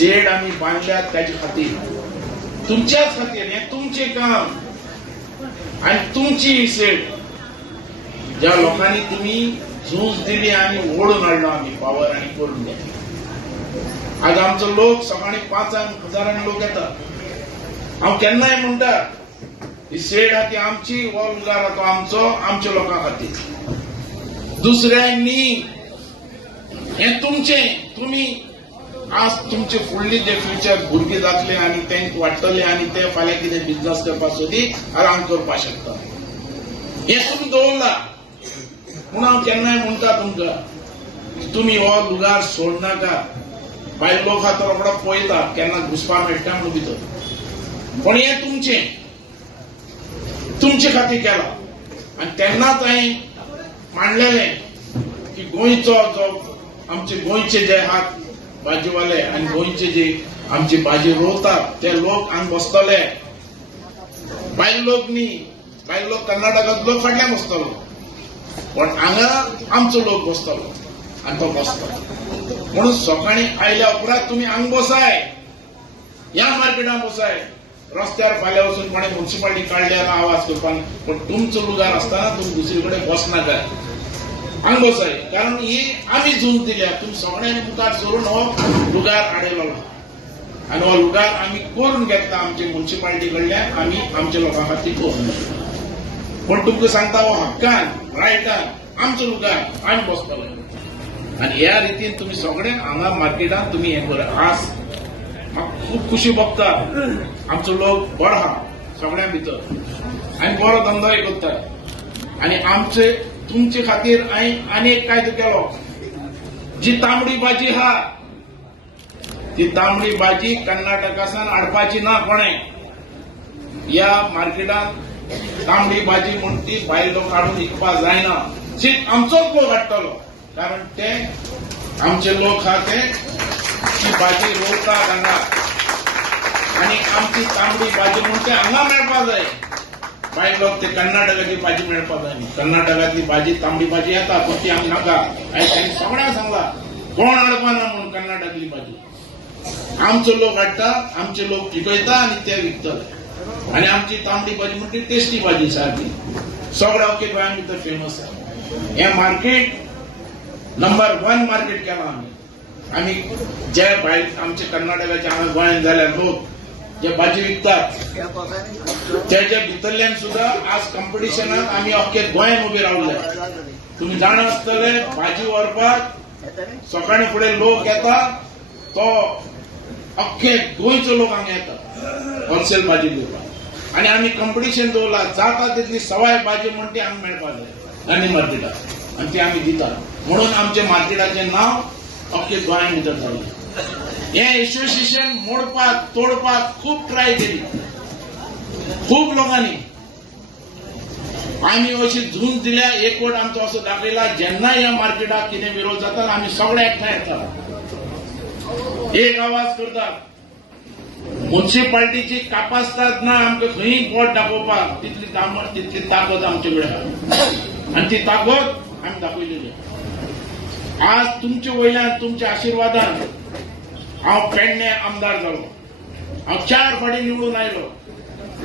Shade आम्ही बांधल्यात त्याच्या खातीर, तुमच्याच खातीर. हे तुमचे काम आणि तुमची ही शेड. ज्या लोकांनी तुम्ही झूज दिली आणि ओढून हाडलो आम्ही पावर आणि करून घेतली. आज आमचो लोक सकाळी 5,000 लोक येतात. हांव केन्नाय म्हणटा ही शेड आहा ती आमची, हो उजार तो आमचो, आमच्या लोकां खातीर. दुसऱ्यांनी हे तुमचे. तुम्ही आज तुमचे फुडली जे फ्युचर भुरगे जातले आणि तेंक वाडटले आणि ते फाल्यां कितें बिझनस करपाक सोदीत आराम करपाक शकता. हे तुम्ही दवरला. म्हणून हांव केन्नाय म्हणटा तुमकां तुम्ही हो लुगार सोडनाका. भायर लोक हा तो रोखडो पळयता केन्ना घुसपाक मेळटा म्हणून भितर, पण हे तुमचे खातीर केला. आणि तेन्नाच हांवें मांडलेलें की गोंयचो जो आमचे गोंयचे जे आहात भाजीवाले आणि गोंयचे जे आमची भाजी रोवतात ते लोक हांगा बसतले. भायर लोक न्ही, भायर लोक कर्नाटकांतलो फाटल्यान बसतलो, पण हांगा आमचो लोक बसतलो आणि तो बसतलो. म्हणून सकाळी आयल्या उपरांत तुम्ही हांगा बसाय, ह्या मार्केटात बसाय. रस्त्यार फाल्यां वचून कोणे म्युन्सिपालिटी काडल्यार आवाज करपाक, पण तुमचो लुगार आसतना तुम्ही दुसरे कडेन बसनाका, हांगा बसाय. कारण ही आमी झूज दिल्या. तुम्ही सगळ्यांनी मुखार सरून हो लुगार हाडयलो आणि हो लुगार आमी करून घेतला आमचे म्युन्सिपालिटी कडल्यान. आमी आमच्या लोकां खातीर करून घेतला. पण तुमकां सांगता हो हक्कान रायटान आमचो लुगार आमी बसतलो. आणि ह्या रितीन तुम्ही सगळे हांगा मार्केटात तुम्ही हे करा. आज म्हाका खूब खुशी भोगता. आमचो लोक बरो आहा सगळ्या भितर आनी बरो धंदोय करता. आणि आमचे तुमचे खातीर हांवें आनी एक कायदो केलो. जी तांबडी भाजी आहा ती तांबडी भाजी कर्नाटकासान हाडपाची ना कोणें. ह्या मार्केटात तांबडी भाजी म्हण ती भायर लोक हाडून विकपाक जायना. सीट आमचोच लोक हाडटलो. कारण ते आमचे लोक हा ते ती भाजी रोवतात हांगा. आणि आमची तांबडी भाजी म्हणून ते हांगा मेळपाक जाय. भायर लोक ते कर्नाटकाची भाजी मेळपाक जाय. कर्नाटकातली भाजी तांबडी भाजी येता पण ती आमी नाका. आनी तांणी सगळ्यांक सांगला कोण हाडपाना म्हणून कर्नाटकातली भाजी. आमचो लोक हाडटा, आमचे लोक पिकयता आणि ते विकतले. आणि आमची तांबडी भाजी म्हणजे टेस्टी भाजी सारकी सगळ्या ओके गोंया भितर फेमस आहे. हे मार्केट नंबर 1 मार्केट केला आम्ही. आम्ही जे भायर आमचे कर्नाटकाचे हांगा गोंयांत जाल्यार लोक जे भाजी विकतात त्याच्या भितरल्यान सुद्धा आज कॉम्पिटिशनात आम्ही अख्खे गोंयांत उबे रावले. तुम्ही जाण आसतले भाजी व्हरपाक सकाळी फुडें लोक येतात, तो अख्खे गोंयचो लोक हांगा येतात होलसेल भाजी घेवपाक. आणि आम्ही कॉम्पिटिशन दवरला जाता तितली सवाय भाजी म्हण ती हांगा मेळपाक जाय गांधी मार्केटात आणि ती आम्ही दितात. म्हणून आमच्या मार्केटाचे नाव अख्खे गोंया भितर जालें. हे एसोसिएशन मोडपाक तोडपाक खूब ट्राय केली खूब लोकांनी. आम्ही अशी झूज दिल्या. एकवट आमचो असो दाखयला जेन्ना ह्या मार्केटाक कितें विरोध जाता आम्ही सगळे एकठांय येतात, एक आवाज करतात. म्युन्सिपालिटीची कापासतात ना आमकां खंय बोट दाखोवपाक तितली ताकद आमचे कडेन आहा. आणि ती ताकद आमी दाखयलेली. आज तुमच्या वयल्यान तुमच्या आशिर्वादान हांव पेडणे आमदार जालो. हांव 4 फावटी निवडून आयलो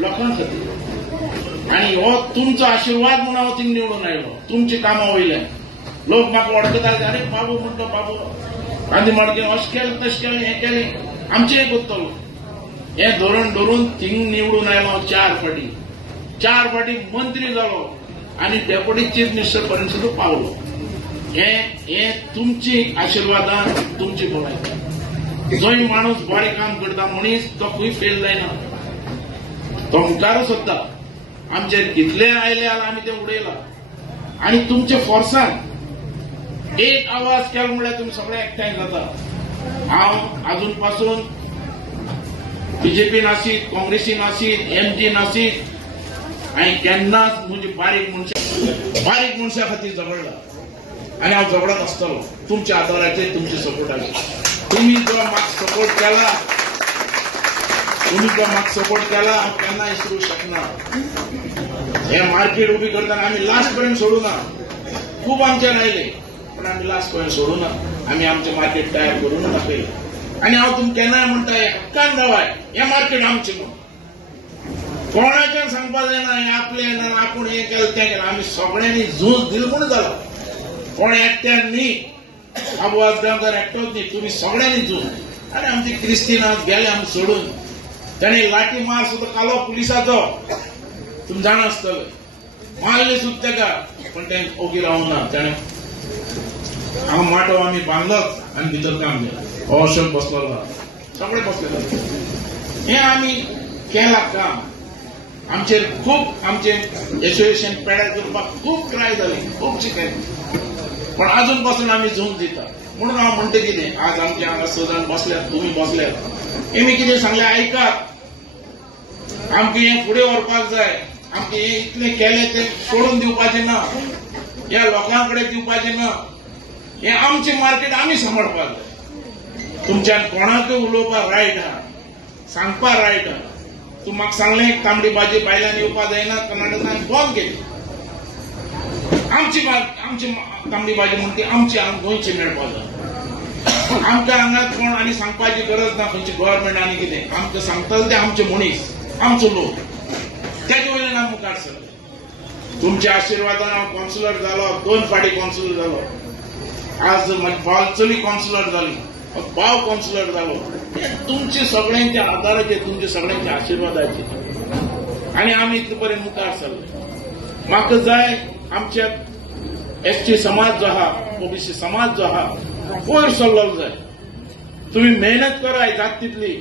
लोकां खातीर. आणि हो तुमचो आशिर्वाद म्हणून हांव थिंग निवडून आयलो तुमची कामां वयल्यान. लोक म्हाका वळखतात, अरे बाबू म्हणतो बाबू गांधी मार्गे अशें केलें तशें केलें हें केलें आमचेंय करतलो. हें धरून धरून थिंग निवडून आयलो हांव 4 फावटी मंत्री जालो आणि डेप्युटी चीफ मिनिस्टर पर्यंत सुद्दां पावलो. हे तुमची आशिर्वादान तुमची भलायकी. जोय माणूस बरें काम करता मनीस तो खंय फेल जायना, तो मुखारच वता. आमचे कितले आयले जाल्यार आमी ते उडयला. आणि तुमच्या फोर्सान एक आवाज केलो म्हणल्यार तुमी सगळे एकठांय जाता. हांव अजून पासून बीजेपी नासीत, काँग्रेसी नासीत, एमजी नासीत. हांवें केन्नाच म्हजी बारीक मनशा खातीर झगडला आणि हांव झगडत आसतलो तुमच्या आदाराचेर, तुमच्या सपोर्टाचेर. तुम्ही जो म्हाका सपोर्ट केला हांव केन्ना विसरूंक शकना. हे मार्केट उबी करतना आमी लास्ट पर्यंत सोडूना. खूब आमच्यान आयले पण आमी लास्ट पर्यंत सोडूना. आमी आमचें मार्केट तयार करून दाखयलें आणि हांव तुमकां केन्नाय म्हणटा हक्कान रावाय, हें मार्केट आमचें म्हणून. कोणाच्यान सांगपाक जायना हें आपलें आपूण हें केलें तें केलें. आमी सगळ्यांनी झूज दिली म्हूण जालो. कोण एकट्यान न्ही, बाबू आजगांवकार एकटोच न्ही, तुमी सगळ्यांनी झूज. आनी आमचे क्रिस्तिनांव गेले आमी सोडून. ताणें लाठी मार सुद्दां कालो पुलिसाचो, तुमी जाणा आसतले. मारले सुद्दां ताका, पण तें ओगी रावूंक ना. ताणें हांगा माटो आमी बांदलोच आनी भितर काम केलें. हो अशोक बसलेलो आहा, सगळे बसलेले. हें आमी केलां काम. आमचेर खूब आमचें एसोसिएशन पेड्यार करपाक खूब ट्राय जाली, खूबशें केलें, पण अजून पासून आमी झूज दिता. म्हणून हांव म्हणटा कितें, आज आमचे हांगा 6 जाण बसल्यात, तुमी बसल्यात, हेमी कितें सांगलें आयकात. आमकां हें फुडें व्हरपाक जाय. आमकां हें इतलें केलें तें सोडून दिवपाचें ना, ह्या लोकां कडेन दिवपाचें ना. हें आमचें मार्केट आमी सांबाळपाक जाय. तुमच्यान कोणाकय उलोवपाक रायट आहा, सांगपाक रायट आहा. तूं म्हाका सांगलें तांबडी भाजी बायलांनी येवपाक जायना, कर्नाटकान बंद केली. आमची तांबडी भाजी म्हणटी आमची, गोंयची मेळपाक जाय. आमकां हांगा कोण आनी सांगपाची गरज ना, खंयची गव्हर्मेंट आनी कितें. आमकां सांगतले ते आमचे मनीस, आमचो लोक. तेजे वयल्यान हांव मुखार सरलें. तुमच्या आशिर्वादान हांव कावन्सिलर जालो, 2 फावटी कावन्सिलर जालो. आज म्हाजी भाव चली कावन्सिलर जाली, भाव कावन्सिलर जालो. तुमचे सगळ्यांच्या आदाराचेर, तुमच्या सगळ्यांच्या आशिर्वादाचेर आनी आमी इतले पर्यंत मुखार सरले. म्हाका जाय आमच्या एसटी समाज जो आहा, ओबीसी समाज जो आहा, वयर सरलो जाय. तुमी मेहनत कराय जाता तितली.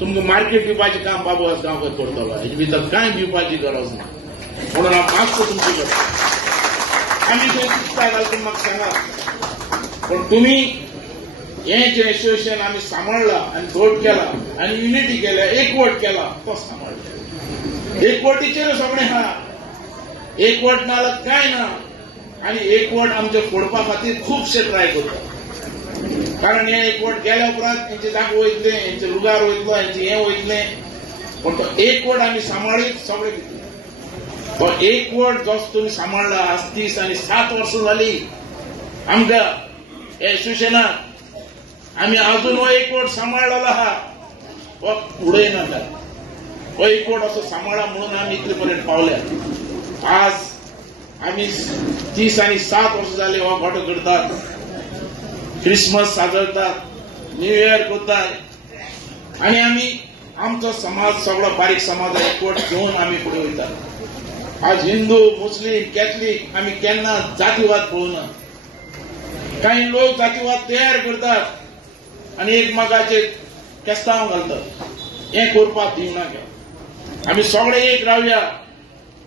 तुमकां मार्केट दिवपाचें काम बाबू आजगांवकर करतलो, हेजे भितर कांय दिवपाची गरज ना. म्हणून हांव मागता तुमचे कडेन, आमी खंय चिंतता जाल्यार तुमी म्हाका सांगात. पण तुमी हें जे एसोसिएशन आमी सांबाळला आनी घोट केला आनी युनिटी केल्या, एकवट केला, तो सांबाळटा. एकवटीचेर सगळें आहा. एकवट ना जाल्यार कांय ना. आनी एकवट आमचे फोडपा खातीर खुबशे ट्राय करता. कारण हे एकवट गेल्या उपरांत हेंचे जागो वयतले, हेंचे लुगार वयतलो, हेंचे हें वयतलें. पण तो एकवट आमी सांबाळीत सगळे भितर. तो एकवट जसो तुमी सांबाळला, आज 30 आनी 7 वर्सां जालीं आमकां एसोसिएशनाक. आमी अजून हो एकवट सांबाळलेलो आहा, हो उडयनाका. हो एकवट असो सांबाळा म्हणून आमी इतले पर्यंत पावल्यात. आज आमी 30 आनी 7 वर्सां जालीं हो गोठो करतात, क्रिसमस साजरतात, न्यू इयर करतात. आनी आमी आमचो समाज सगळो बारीक समाज एकवट घेवन आमी फुडें वयतात. आज हिंदू, मुस्लीम, कॅथलीक आमी केन्ना जातीवाद पळोवना. काही लोक जातीवाद तयार करतात आनी एकमेकाचेर केस्तांव घालतात. हें करपाक दिवनाका. आमी सगळे एक रावया.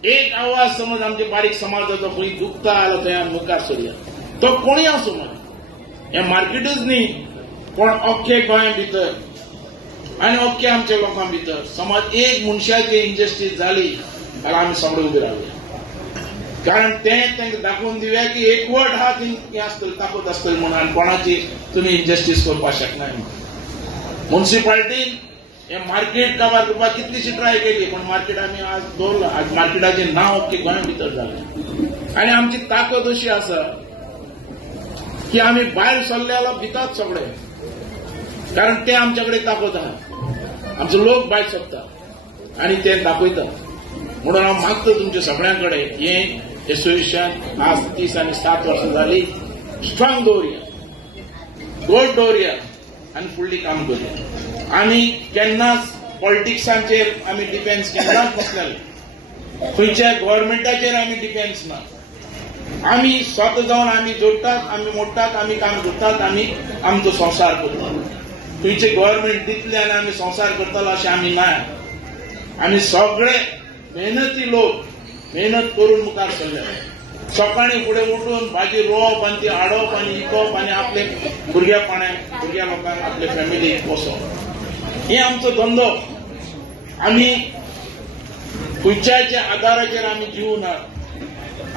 एक आवाज समज आमच्या बारीक समाजाचो खंय दुखता जाल्यार थंय आमी मुखार सरया. तो कोणूय आसूं मग. हें मार्केटूच न्ही, पण अख्खे गोंया भितर आनी अख्ख्या आमच्या लोकां भितर समज एक मनशाची इनजस्टीस जाली जाल्यार आमी सगळे उबे रावया. कारण तें तांकां दाखोवन दिवया की एकवट हा हें आसतली, ताकद आसतली म्हणून. आनी कोणाची तुमी इनजस्टीस करपाक शकनाय म्हणून. म्युनिसिपालिटीन हें मार्केट काबार करपाक कितलीशी ट्राय केली, पण मार्केट आमी आज दवरला. आज मार्केटाचें नांव अख्खे गोंया भितर जालें. आनी आमची ताकद अशी आसा की आमी भायर सरले जाल्यार भितात सगळे. कारण ते आमचे कडेन ताकद आहा. आमचे लोक भायर सरतात आनी ते दाखयतात. म्हणून हांव मागता तुमच्या सगळ्यां कडेन हें एसोसिएशन आज 30 आनी 7 वर्सां जालीं स्ट्रॉंग दवरया, घोट दवरया आनी फुडलीं काम करया. आमी केन्नाच पॉलिटिक्सांचेर आमी डिपेंड्स केन्नाच नासलेले. खंयच्या गव्हर्मेंटाचेर आमी डिपेंड्स ना. आमी स्वता जावन आमी जोडटात, आमी मोडटात, आमी काम करतात, आमी आमचो संसार करतात. खंयचे गव्हर्मेंट दितले आनी आमी संसार करतलो अशें आमी ना. आमी सगळे मेहनती लोक, मेहनत करून मुखार सरले. सकाळीं फुडें उठून भाजी रोवप आनी ती हाडप आनी विकप आनी आपले भुरग्या लोकांक आपले फॅमिलीक पोसप, हे आमचो धंदो. आमी खंयच्याच्या आदाराचेर आमी जिवना.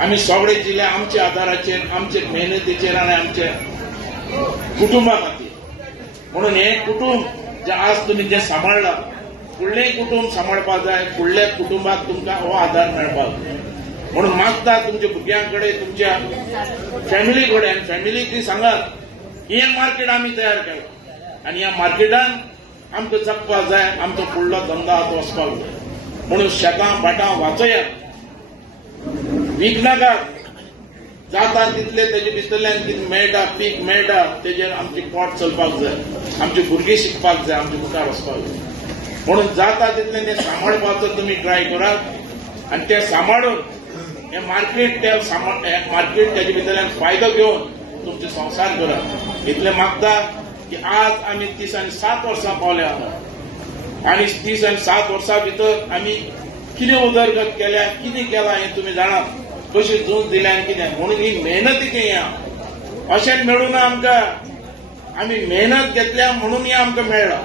आमी सगळे जिल्ले आमच्या आदाराचेर, आमचे मेहनतीचेर आनी आमच्या कुटुंबा खातीर. म्हणून हे कुटुंब जे आज तुमी जे सांबाळला, फुडलें कुटुंब सांबाळपाक जाय. फुडल्या कुटुंबाक तुमकां हो आदार मेळपाक जाय. म्हणून मागता तुमच्या भुरग्यां कडेन, तुमच्या फॅमिली कडेन, फॅमिलीक सांगात हें मार्केट आमी तयार केलां. आनी ह्या मार्केटान आमकां जगपाक जाय, आमचो फुडलो धंदो आतां वचपाक जाय. म्हणून शेतां भाटां वाचयात, विकनाकात. जाता तितले तेजे भितरल्यान कितें मेळटा, पीक मेळटा, तेजेर आमचें पोट चलपाक जाय, आमची भुरगीं शिकपाक जाय, आमचे मुखार वचपाक जाय. म्हणून जाता तितलें तें सांबाळपाचो तुमी ट्राय करात आनी तें सांबाळून हें मार्केट तेजे भितरल्यान फायदो घेवन तुमचो संवसार करात. इतलें मागता की आज आमी 30 आनी 7 वर्सां पावले हांगा आनी 30 आनी 7 वर्सां भितर आमी कितें उदरगत केल्या, कितें केलां हें तुमी जाणात, कशी झूज दिल्या आनी कितें. म्हणून ही मेहनतीक हें अशें मेळूं ना आमकां. आमी मेहनत घेतल्या म्हणून हें आमकां मेळ्ळां.